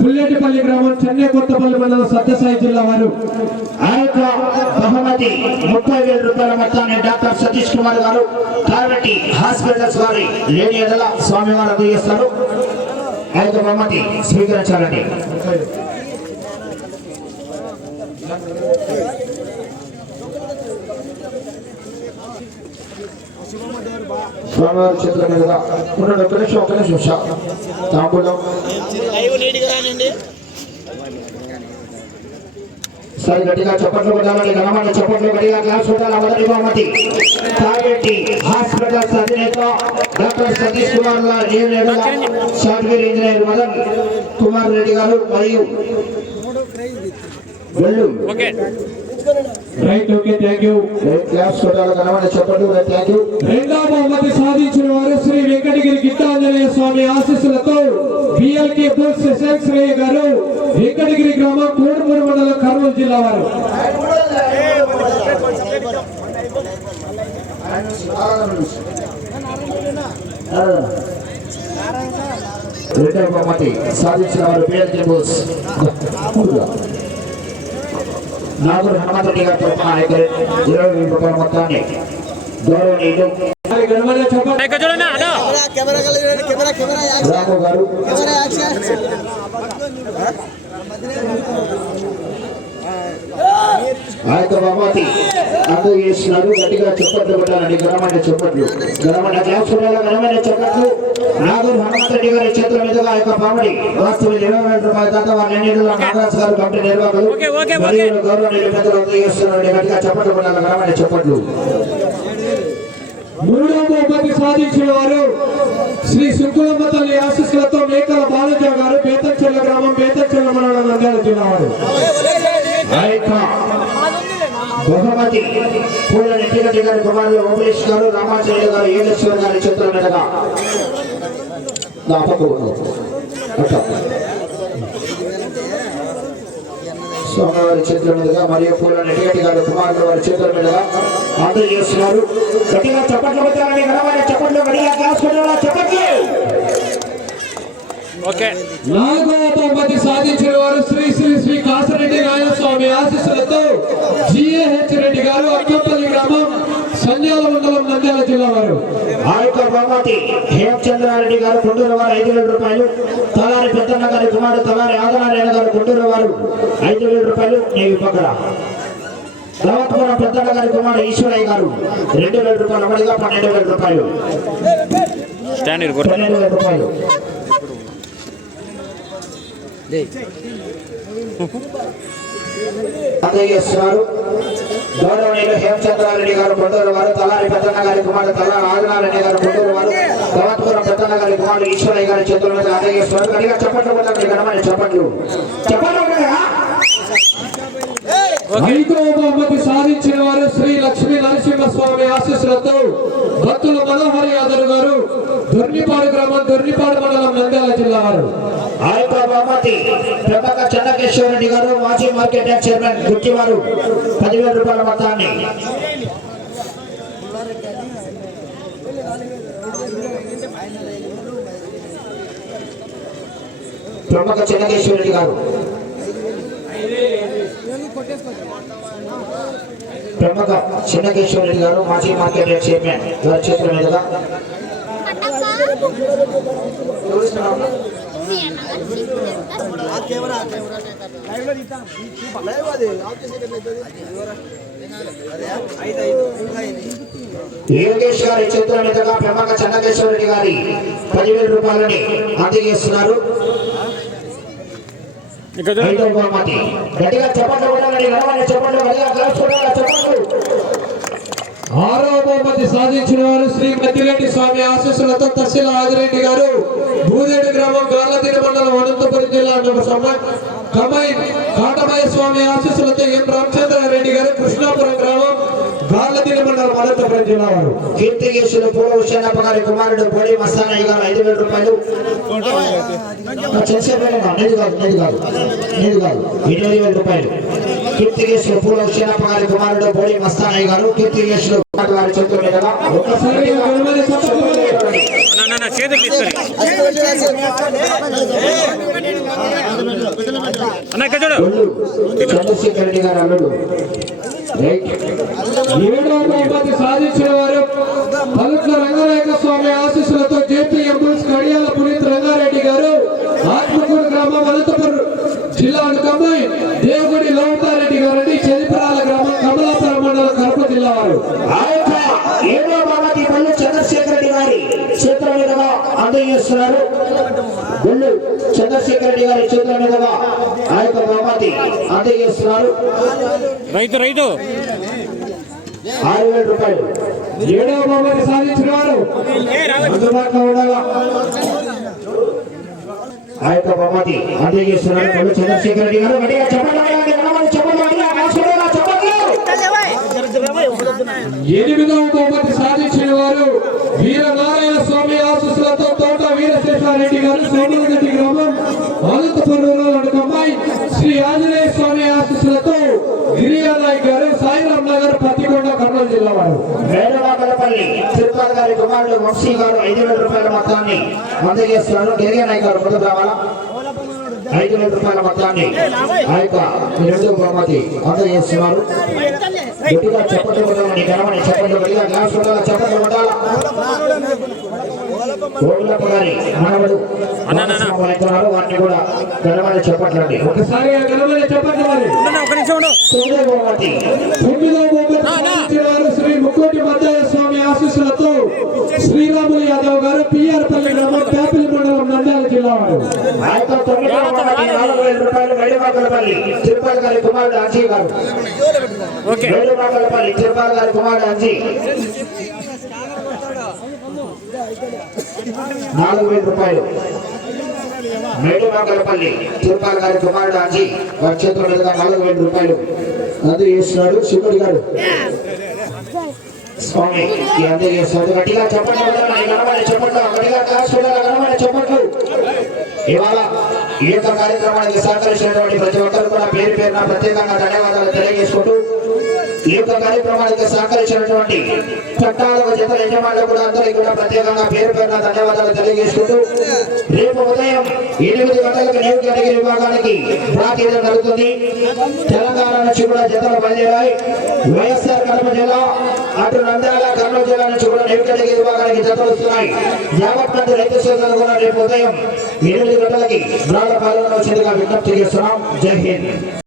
పుల్లెటిపల్లి గ్రామం చెన్నై కొత్తపల్లి మండలం సత్యసాయి జిల్లా వారు బహుమతి 30,000 రూపాయల మొత్తాన్ని డాక్టర్ సతీష్ కుమార్ గారు కాబట్టి హాస్పిటల్స్ వారి లేని ఎడల స్వామి వారు అందజేస్తారు. ఆ యొక్క బహుమతి స్వీకరించాలండి. స్వామివారి చేతుల మీదుగా ఒక నిమిషం తాంబూలం సరి గట్టిగా చప్పట్లు కొట్టాలని ఘనమైన చప్పట్లు గట్టిగా క్లాస్ కొట్టాల. మొదటి బహుమతి తాగేటి హాస్పిటల్స్ అధినేత డాక్టర్ సతీష్ కుమార్ గారు, సాఫ్ట్వేర్ ఇంజనీర్ మదన్ కుమార్ రెడ్డి గారు మరియు రెండవ బహుమతి సాధించిన వారు శ్రీ వెంకటగిరి గిట్టాంజనేయ స్వామి ఆశీస్సులతో బిఎల్కే బుల్స్ శేషయ్య గారు, వెంకటగిరి గ్రామం కోడుమూరు మండలం కర్నూలు జిల్లా వారు. రెండవ బహుమతి సాధించిన వారు బిఎల్కే బుల్స్ నాగూరు హనుమంతరెడ్డి గారి తరఫున 20,000 రూపాయల మొత్తాన్ని గౌరవనీయులు రాము గారు ఆ యొక్క బహుమతి అందజేస్తున్నారు. గట్టిగా చప్పట్లు కొట్టాలండి. ఘనమైన చప్పట్లు, ఘనమైన ఘనమైన చప్పట్లు. నాగూరు హనుమంతరెడ్డి గారి చేతుల మీదుగా ఆ యొక్క బహుమతి వాస్తవం 20,000 రూపాయల దాకా వారి నాగరాజు గారు కమిటీ నిర్వాహకులు మరియు గౌరవనీయులు పెద్దలు అందజేస్తున్నారు. గట్టిగా చప్పట్లు కొట్టాలి. ఘనమైన చప్పట్లు. మూడవ బహుమతి సాధించిన వారు శ్రీ సుంకులమ్మ తల్లి ఆశీస్సులతో మేకల బాలజ గారు, బేతంచెల్ల గ్రామం, బేతంచెల్ల మండలం, నంద్యాల జిల్లా వారు. బహుమతి పూల నెట్టిగడ్డి గారి కుమారులు ఓమేష్ గారు, రామాచార్య గారు, యోగేశ్వర్ గారి చేతుల మీదుగా స్వామివారి చేతుల మీదుగా మరియు పూల నెట్టిగడ్డి గారి కుమారులు వారి చేతుల మీదుగా అందజేస్తున్నారు. గట్టిగా చప్పట్లు పెట్టాలని ఘనమైన చప్పట్లు, గట్టిగా క్లాస్ కొట్టాలా చప్పట్లు. నాలుగవ బహుమతి సాధించిన వారు శ్రీ శ్రీ శ్రీ కాసిరెడ్డి నారాయణ స్వామి ఆశీస్సులతో జిఏహెచ్ రెడ్డి గారు, అక్కపల్లి గ్రామం, సంజాల మండలం, నంద్యాల జిల్లా వారు. ఆ యొక్క బహుమతి హేమచంద్రారెడ్డి గారు కొండూరు వారు 5,000 రూపాయలు, తలారి పెద్దన్న గారి కుమారుడు తలారి ఆదనారాయణ గారు కొండూరు వారు 5,000 రూపాయలు. నేను పక్కన దళవత్పురం పెద్దన్న గారి కుమారుడు ఈశ్వరయ్య గారు 2,000 రూపాయలు, అమలుగా 12,000 రూపాయలు. 12,000 రూపాయలు అందజేస్తున్నారు. గౌరవనీయులు హేమచంద్రారెడ్డి గారు కొండూరు వారు, తలారి పెద్దన్న గారి కుమారుడు తలారి ఆదినారాయణ గారు కొండూరు వారు, దళవత్పురం పెద్దన్న గారి కుమారుడు ఈశ్వరయ్య గారి చేతుల మీద అందజేస్తున్నారు. గట్టిగా చప్పట్లు కొట్టాలి. ఘనమైన చప్పట్లు. ఐదవ బహుమతి సాధించిన వారు శ్రీ లక్ష్మీ నరసింహస్వామి ఆశీస్సులతో భక్తుల మనోహర్ యాదవ్ గారు, దొర్నిపాడు గ్రామం, దొర్నిపాడు మండలం, నంద్యాల జిల్లా వారు. ఆ యొక్క బహుమతి ప్రముఖ చెన్నకేశ్వర రెడ్డి గారు, మాజీ మార్కెట్ యార్డ్ చైర్మన్ గుర్తి వారు 10,000 రూపాయల మొత్తాన్ని ప్రముఖ చెన్నకేశ్వర రెడ్డి గారు, ప్రముఖ చెన్నకేశ్వర రెడ్డి గారు, మాజీ మార్కెట్ యార్డ్ చైర్మన్ వారి చేతుల మీదుగా యోగేష్ గారి చేతుల మీదుగా ప్రముఖ చెన్నకేశ్వర రెడ్డి గారి 10,000 రూపాయలని అందజేస్తున్నారు. గట్టిగా చప్పట్లు కొట్టాలని ఘనమైన చప్పట్లు, గట్టిగా క్లాస్ కొట్టాలి చప్పట్లు. ఆరవ బహుమతి సాధించిన వారు శ్రీ మద్దిరెడ్డి స్వామి ఆశీస్సులతో తహసీల్ ఆదిరెడ్డి గారు, భూదేడు గ్రామం, గార్లదీన మండలం, అనంతపురం జిల్లా, కాటమయ్య స్వామి ఆశీస్సులతో ఎం రామచంద్రారెడ్డి గారు, కృష్ణాపురం గ్రామం, గార్లదీన మండలం, అనంతపురం జిల్లా వారు. కీర్తికేశులు పూల హుషేనప్ప గారి కుమారుడు బోడి మస్తానయ్య గారు 5,000 రూపాయలు. 20,000 రూపాయలు. కీర్తికేశులు పూల హుషేనప్ప గారి కుమారుడు బోడి మస్తానయ్య గారు, కీర్తికేశులు వారి చేతుల మీదుగా ఒళ్ళు చంద్రశేఖర్ రెడ్డి గారు అల్లుడు రైట్. 7వ బహుమతి సాధించిన వారు పలుట్ల రంగనాయక స్వామి ఆశీస్సులతో జేపీ ఎంబుల్స్ కడియాల పునీత్ రంగారెడ్డి గారు ఆత్మకూరు గ్రామం అనంతపురం జిల్లా అనుకమ్మాయి దేవుడి లోవతారెడ్డి గారండి చెదిపరాల గ్రామం కమలాపురం మండలం కడప జిల్లా వారు. ఆ యొక్క 7వ బహుమతి ఒళ్ళు చంద్రశేఖర్ రెడ్డి గారి చేతుల మీదుగా అందజేస్తున్నారు. ఒళ్ళు చంద్రశేఖర్ రెడ్డి గారి చేతుల మీదుగా ఆ యొక్క బహుమతి అందజేస్తున్నారు. రైతు 6,000 రూపాయలు. 7వ బహుమతి సాధించిన వారు అందుబాటులో ఉండాలా. ఆ యొక్క బహుమతి అందజేస్తున్నారు ఒళ్ళు చంద్రశేఖర్ రెడ్డి గారు. గట్టిగా చెప్పండి, చెప్పండి, చెప్పండి, ఆశీర్వాదాలు చెప్పండి. 8వ బహుమతి సాధించిన వారు వీరనారాయణ స్వామి ఆశీస్సులతో తోట వీరశేషారెడ్డి గారు సోమలగడ్డి గ్రామం అనంతపురం అనుకమ్మాయి శ్రీ ఆంజనేయ స్వామి ఆశీస్సులతో గిరియానాయక్ గారు సాయిరాం నగర్ పత్తికొండ కర్నూలు జిల్లా వారు. మేడవాకలపల్లి తిరుపతి గారి కుమారుడు వంశీ గారు 5,000 రూపాయల మొత్తాన్ని అందజేస్తున్నారు. గిరియానాయక్ గారు ముందుకు రావాలా. 5,000 రూపాయల మొత్తాన్ని ఆ యొక్క 2వ బహుమతి అందజేస్తున్నారు. గట్టిగా చెప్పట్లు కొట్టాలని గణమని చెప్పట్లు గట్టిగా గ్లాస్ కొట్టాలా, చెప్పట్లు కొట్టాలా. ఓళ్ళప్ప గారి మనవడు ఎత్తున్నారు, వాటిని కూడా గణమని చెప్పట్లండి. ఒకసారి గెలవని చెప్పండి మరి. 9వ బహుమతి 9వ బహుమతి సాధించిన వారు శ్రీ ముక్కోటి మద్దయ్య స్వామి ఆశీస్సులతో శ్రీరాములు యాదవ్ గారు పిఆర్పల్లి గ్రామం పేపల్లి మండలం నంద్యాల జిల్లా వారు. ఆ యొక్క 9వ బహుమతి 4,000 రూపాయలు మేడవాకలపల్లి తిరుపతి గారి కుమారుడు అంజీ గారు. మేడవాకలపల్లి తిరుపతి గారి కుమారుడు అంజీ 4,000 రూపాయలు. మేడవాకలపల్లి తిరుపతి గారి కుమారుడు అంజీ వారి చేతుల మీదుగా 4,000 రూపాయలు అందజేస్తున్నాడు శివుడి గారు. స్వామి అందజేస్తున్నాడు. గట్టిగా చెప్పండి, చెప్పండి, గట్టిగా క్లాస్ చెప్పండి. ఇవాళ ఈ యొక్క కార్యక్రమానికి సహకరించినటువంటి ప్రతి ఒక్కరు కూడా పేరు పేరున ప్రత్యేకంగా ధన్యవాదాలు తెలియజేసుకుంటూ ఈ యొక్క కార్యక్రమానికి సహకరించినటువంటి చట్టాలకు జత యజమానులకు కూడా అందరికీ కూడా ప్రత్యేకంగా పేరు పేరున ధన్యవాదాలు తెలియజేసుకుంటూ రేపు ఉదయం 8 గంటలకు న్యూ కేటగిరీ విభాగానికి ప్రాతినిధ్యం జరుగుతుంది. తెలంగాణ నుంచి కూడా జతలు బయలుదేరాయి. వైఎస్ఆర్ కడప జిల్లా అటు నంద్యాల కర్నూలు జిల్లా నుంచి కూడా న్యూ కేటగిరీ విభాగానికి జతలు వస్తున్నాయి. యావత్ మంది రైతు సోదరులు కూడా రేపు ఉదయం 8 గంటలకి బ్రాల పాలన వచ్చిందిగా విజ్ఞప్తి చేస్తున్నాం. జై హింద్.